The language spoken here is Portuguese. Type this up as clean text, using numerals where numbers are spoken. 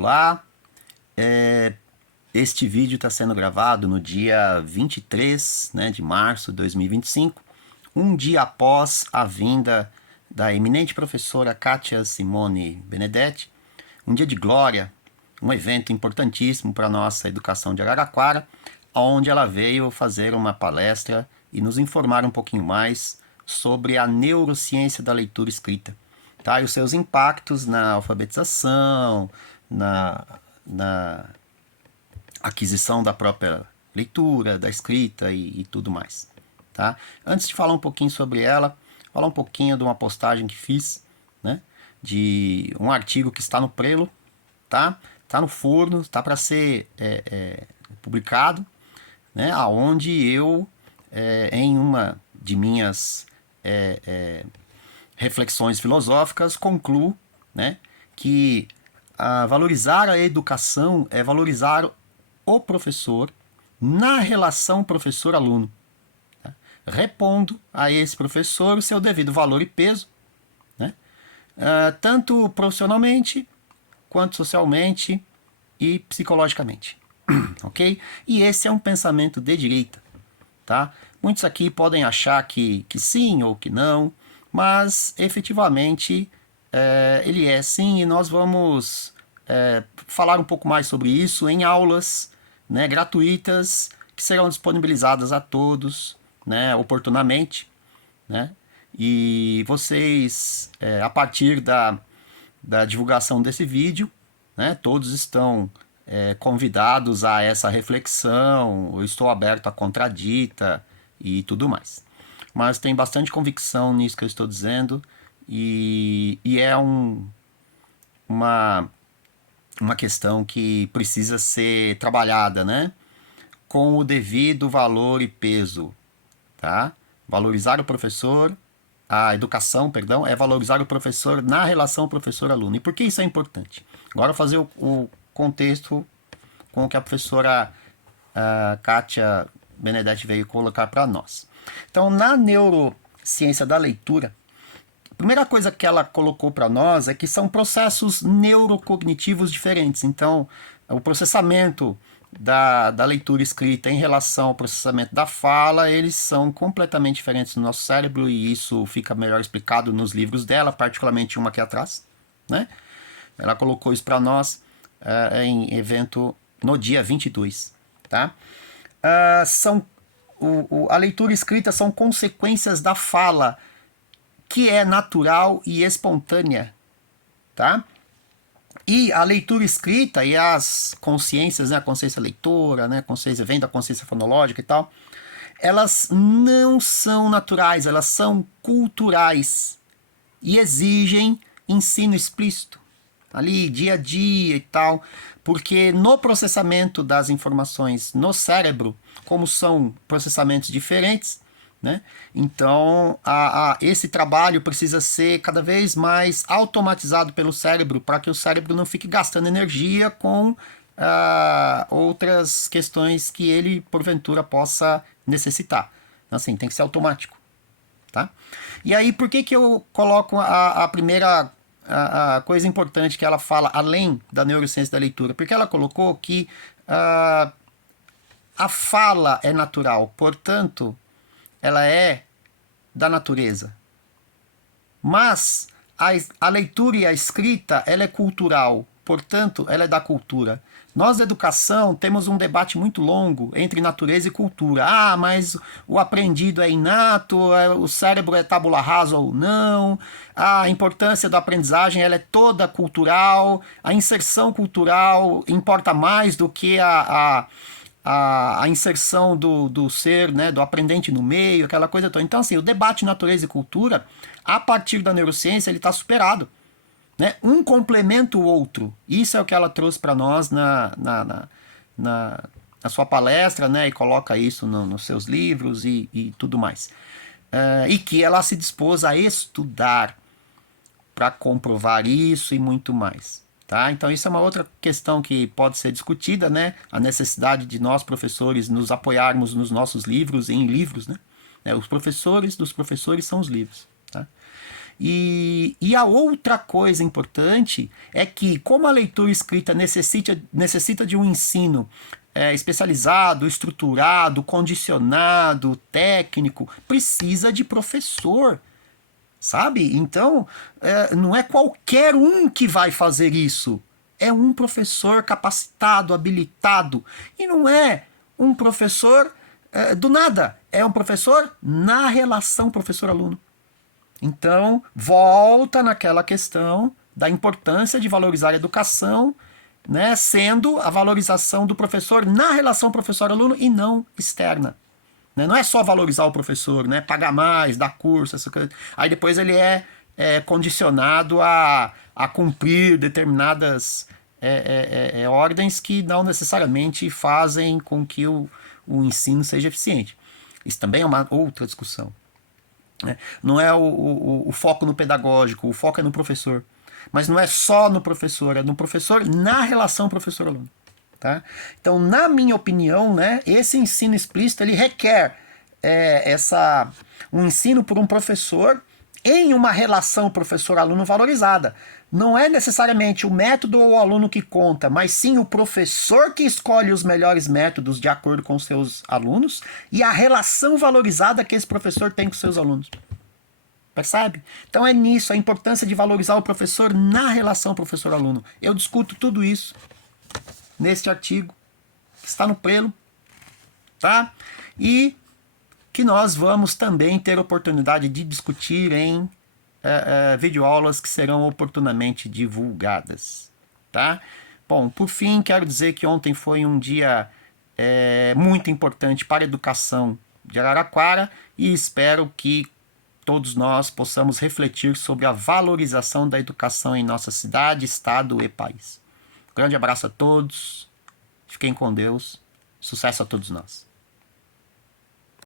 Olá, este vídeo está sendo gravado no dia 23, de março de 2025, um dia após a vinda da eminente professora Kátia Simone Benedetti, um dia de glória, um evento importantíssimo para a nossa educação de Araraquara, onde ela veio fazer uma palestra e nos informar um pouquinho mais sobre a neurociência da leitura escrita, tá? E os seus impactos na alfabetização, na aquisição da própria leitura, da escrita e tudo mais, tá? Antes de falar um pouquinho sobre ela, falar um pouquinho de uma postagem que fiz, de um artigo que está no Prelo, tá? Está no forno, está para ser publicado, aonde eu, em uma de minhas reflexões filosóficas, concluo, que valorizar a educação é valorizar o professor na relação professor-aluno, tá? Repondo a esse professor o seu devido valor e peso, tanto profissionalmente, quanto socialmente e psicologicamente, ok? E esse é um pensamento de direita, tá? Muitos aqui podem achar que sim ou que não, mas efetivamente ele é sim, e nós vamos falar um pouco mais sobre isso em aulas gratuitas que serão disponibilizadas a todos oportunamente, e vocês, a partir da divulgação desse vídeo, todos estão convidados a essa reflexão. Eu estou aberto à contradita e tudo mais. Mas tem bastante convicção nisso que eu estou dizendo, e é uma questão que precisa ser trabalhada, com o devido valor e peso, tá? Valorizar o professor, a educação, perdão, é valorizar o professor na relação professor-aluno. E por que isso é importante? Agora eu vou fazer o contexto com o que a professora Kátia Benedetti veio colocar para nós. Então, na neurociência da leitura, a primeira coisa que ela colocou para nós é que são processos neurocognitivos diferentes. Então, o processamento da leitura escrita em relação ao processamento da fala, eles são completamente diferentes no nosso cérebro, e isso fica melhor explicado nos livros dela, particularmente uma aqui atrás, Ela colocou isso para nós em evento no dia 22, tá? A leitura escrita são consequências da fala, que é natural e espontânea, tá? E a leitura escrita e as consciências, a consciência leitora, a consciência vem da consciência fonológica e tal, elas não são naturais, elas são culturais e exigem ensino explícito, ali dia a dia e tal, porque no processamento das informações no cérebro, como são processamentos diferentes, então esse trabalho precisa ser cada vez mais automatizado pelo cérebro, para que o cérebro não fique gastando energia com outras questões que ele porventura possa necessitar. Assim, tem que ser automático, tá? E aí, por que eu coloco a primeira coisa importante que ela fala, além da neurociência da leitura? Porque ela colocou que a fala é natural, portanto, ela é da natureza. Mas a leitura e a escrita, ela é cultural, portanto, ela é da cultura. Nós, da educação, temos um debate muito longo entre natureza e cultura. Mas o aprendido é inato, o cérebro é tabula rasa ou não, a importância da aprendizagem ela é toda cultural, a inserção cultural importa mais do que a inserção do ser, do aprendente no meio, aquela coisa toda. Então, assim, o debate natureza e cultura, a partir da neurociência, ele está superado. Um complementa o outro. Isso é o que ela trouxe para nós na sua palestra, e coloca isso nos seus livros e tudo mais. E que ela se dispôs a estudar para comprovar isso e muito mais. Tá? Então isso é uma outra questão que pode ser discutida, a necessidade de nós, professores, nos apoiarmos nos nossos livros e em livros, Os professores dos professores são os livros, tá? E a outra coisa importante é que, como a leitura escrita necessita de um ensino especializado, estruturado, condicionado, técnico, precisa de professor, sabe? Então, não é qualquer um que vai fazer isso. É um professor capacitado, habilitado. E não é um professor do nada. É um professor na relação professor-aluno. Então, volta naquela questão da importância de valorizar a educação, né, sendo a valorização do professor na relação professor-aluno e não externa. Né? Não é só valorizar o professor, né, pagar mais, dar curso, essa coisa. Aí depois ele é condicionado a cumprir determinadas ordens que não necessariamente fazem com que o ensino seja eficiente. Isso também é uma outra discussão. Não é o foco no pedagógico, o foco é no professor. Mas não é só no professor, é no professor na relação professor-aluno. Tá? Então, na minha opinião, né, esse ensino explícito ele requer um ensino por um professor em uma relação professor-aluno valorizada. Não é necessariamente o método ou o aluno que conta, mas sim o professor que escolhe os melhores métodos de acordo com os seus alunos e a relação valorizada que esse professor tem com os seus alunos. Percebe? Então é nisso, a importância de valorizar o professor na relação professor-aluno. Eu discuto tudo isso neste artigo, que está no Prelo, tá? E que nós vamos também ter oportunidade de discutir em videoaulas que serão oportunamente divulgadas, tá? Bom, por fim, quero dizer que ontem foi um dia muito importante para a educação de Araraquara e espero que todos nós possamos refletir sobre a valorização da educação em nossa cidade, estado e país. Grande abraço a todos, fiquem com Deus, sucesso a todos nós.